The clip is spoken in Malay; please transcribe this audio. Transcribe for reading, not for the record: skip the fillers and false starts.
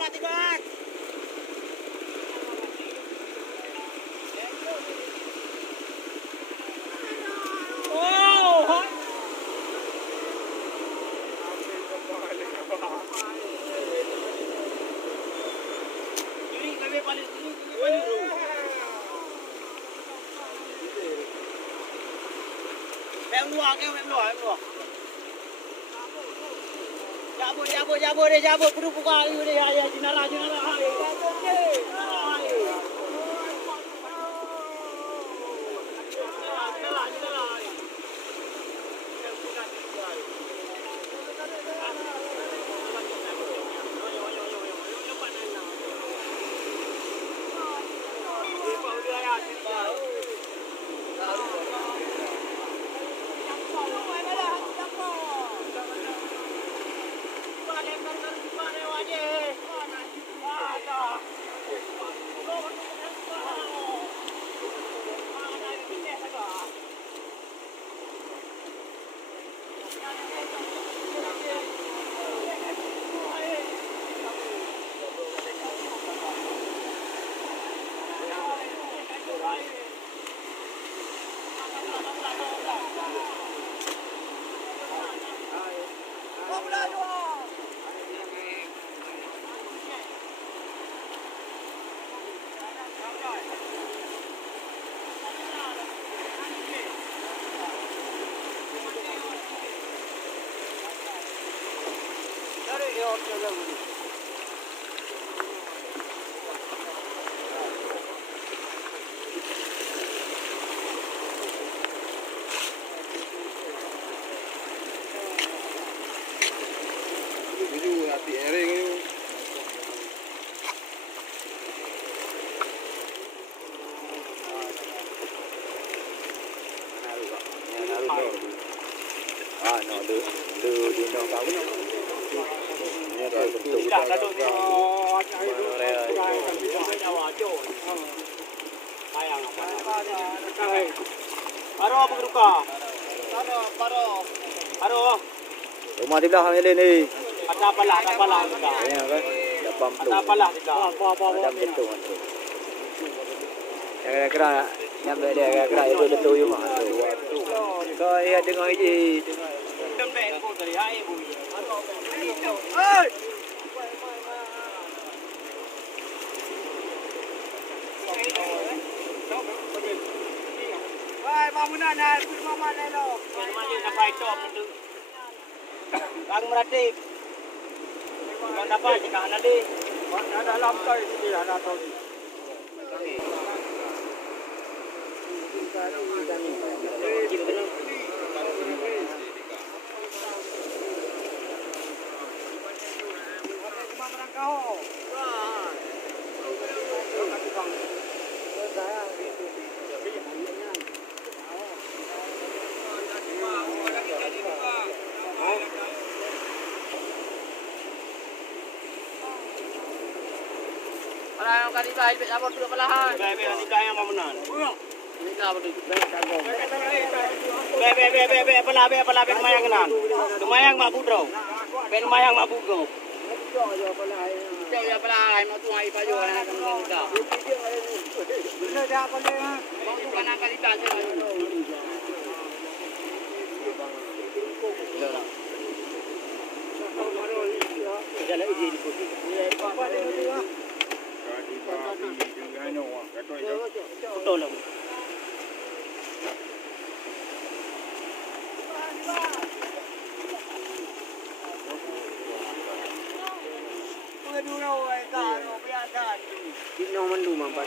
mati bak. Oh. Ini kami paling em luar. Jabur, perlu buka ayu dia, ya, jinala. Rumah di belakang ini nih. Ada pala juga. Ini apa? Ada pam tu. Ada pala juga. Ada betul tu. Kira-kira nyampe dia kira-kira itu betul juga. Kau ya dengar ini. Wah, mamuna na, mama na lo. Mamanya na fight up tu. Kang meratip. Kau dapat jika nanti. Ada dalam kau ini ada tahu. Kalau kali baik apa dulu pelahan. Baik ni kaya mamunan. Ni kau betul baik kagum. Baik pelahan kemayang nan. Kemayang mak budro. Ben mayang mak budro. Jauh pelahan mau tuai baju anak kamu kita. Benar dah boleh. Mau tu kanan kali tak je. Jalan ini di putih. Apa dia? Betul lah. Kita mandu mampan.